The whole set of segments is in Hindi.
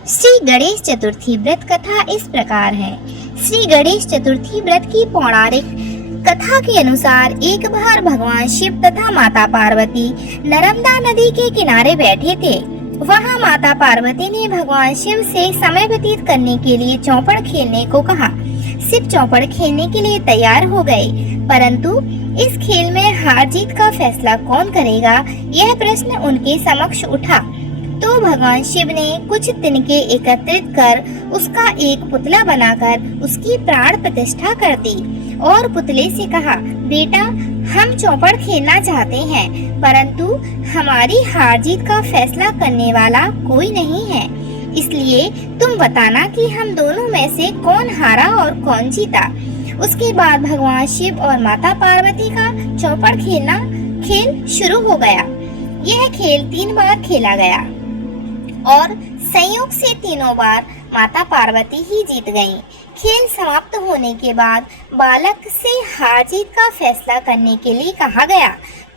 श्री गणेश चतुर्थी व्रत कथा इस प्रकार है। श्री गणेश चतुर्थी व्रत की पौराणिक कथा के अनुसार एक बार भगवान शिव तथा माता पार्वती नर्मदा नदी के किनारे बैठे थे। वहां माता पार्वती ने भगवान शिव से समय व्यतीत करने के लिए चौपड़ खेलने को कहा। शिव चौपड़ खेलने के लिए तैयार हो गए, परंतु इस खेल में हार जीत का फैसला कौन करेगा, यह प्रश्न उनके समक्ष उठा। तो भगवान शिव ने कुछ तिनके एकत्रित कर उसका एक पुतला बनाकर उसकी प्राण प्रतिष्ठा कर दी और पुतले से कहा, बेटा, हम चौपड़ खेलना चाहते हैं, परंतु हमारी हार जीत का फैसला करने वाला कोई नहीं है, इसलिए तुम बताना कि हम दोनों में से कौन हारा और कौन जीता। उसके बाद भगवान शिव और माता पार्वती का चौपड़ खेल शुरू हो गया। यह खेल 3 बार खेला गया और संयोग से तीनों बार माता पार्वती ही जीत गईं। खेल समाप्त होने के बाद बालक से हार जीत का फैसला करने के लिए कहा गया,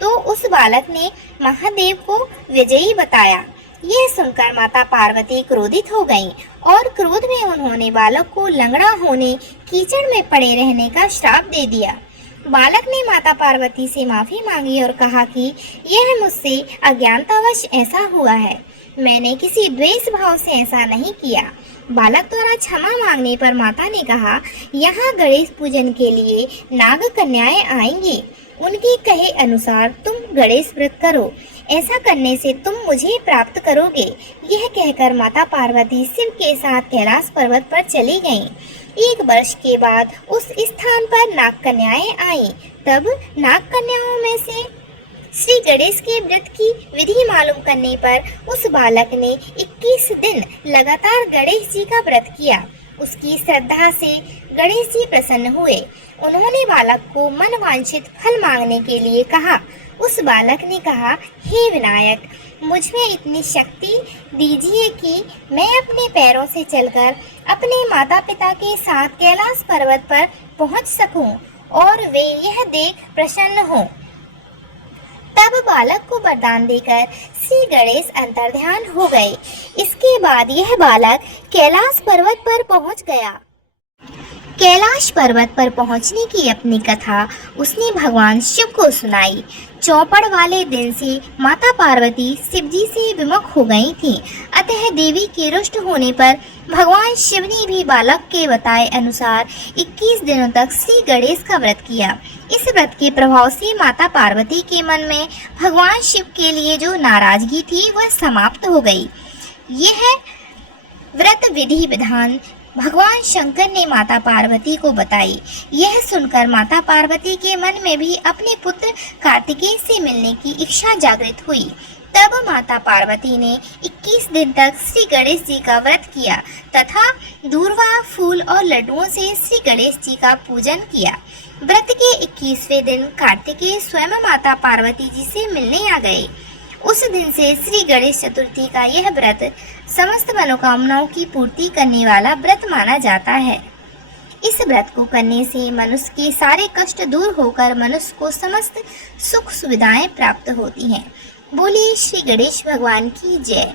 तो उस बालक ने महादेव को विजयी बताया। यह सुनकर माता पार्वती क्रोधित हो गईं और क्रोध में उन्होंने बालक को लंगड़ा होने, कीचड़ में पड़े रहने का श्राप दे दिया। बालक ने माता पार्वती से माफी मांगी और कहा कि यह मुझसे अज्ञानतावश ऐसा हुआ है, मैंने किसी द्वेष भाव से ऐसा नहीं किया। बालक द्वारा क्षमा मांगने पर माता ने कहा, यहाँ गणेश पूजन के लिए नाग कन्याएं आएंगी, उनके कहे अनुसार तुम गणेश व्रत करो, ऐसा करने से तुम मुझे प्राप्त करोगे। यह कहकर माता पार्वती शिव के साथ कैलाश पर्वत पर चली गईं। 1 वर्ष के बाद उस स्थान पर नाग कन्याएं आईं। तब नाग कन्याओं में से श्री गणेश के व्रत की विधि मालूम करने पर उस बालक ने 21 दिन लगातार गणेश जी का व्रत किया। उसकी श्रद्धा से गणेश जी प्रसन्न हुए। उन्होंने बालक को मन वांछित फल मांगने के लिए कहा। उस बालक ने कहा, हे विनायक, मुझ में इतनी शक्ति दीजिए कि मैं अपने पैरों से चलकर अपने माता पिता के साथ कैलाश पर्वत पर पहुंच सकूं और वे यह देख प्रसन्न हों। तब बालक को वरदान देकर श्री गणेश अंतर्ध्यान हो गए। इसके बाद यह बालक कैलाश पर्वत पर पहुंच गया। कैलाश पर्वत पर पहुंचने की अपनी कथा उसने भगवान शिव को सुनाई। चौपड़ वाले दिन से माता पार्वती शिव जी से विमुख हो गई थी, अतः देवी के रुष्ट होने पर भगवान शिव ने भी बालक के बताए अनुसार 21 दिनों तक श्री गणेश का व्रत किया। इस व्रत के प्रभाव से माता पार्वती के मन में भगवान शिव के लिए जो नाराजगी थी वह समाप्त हो गई। यह व्रत विधि विधान भगवान शंकर ने माता पार्वती को बताई। यह सुनकर माता पार्वती के मन में भी अपने पुत्र कार्तिकेय से मिलने की इच्छा जागृत हुई। तब माता पार्वती ने 21 दिन तक श्री गणेश जी का व्रत किया तथा दूर्वा, फूल और लड्डुओं से श्री गणेश जी का पूजन किया। व्रत के 21वें दिन कार्तिकेय स्वयं माता पार्वती जी से मिलने आ गए। उस दिन से श्री गणेश चतुर्थी का यह व्रत समस्त मनोकामनाओं की पूर्ति करने वाला व्रत माना जाता है। इस व्रत को करने से मनुष्य के सारे कष्ट दूर होकर मनुष्य को समस्त सुख सुविधाएं प्राप्त होती हैं। बोलिए श्री गणेश भगवान की जय।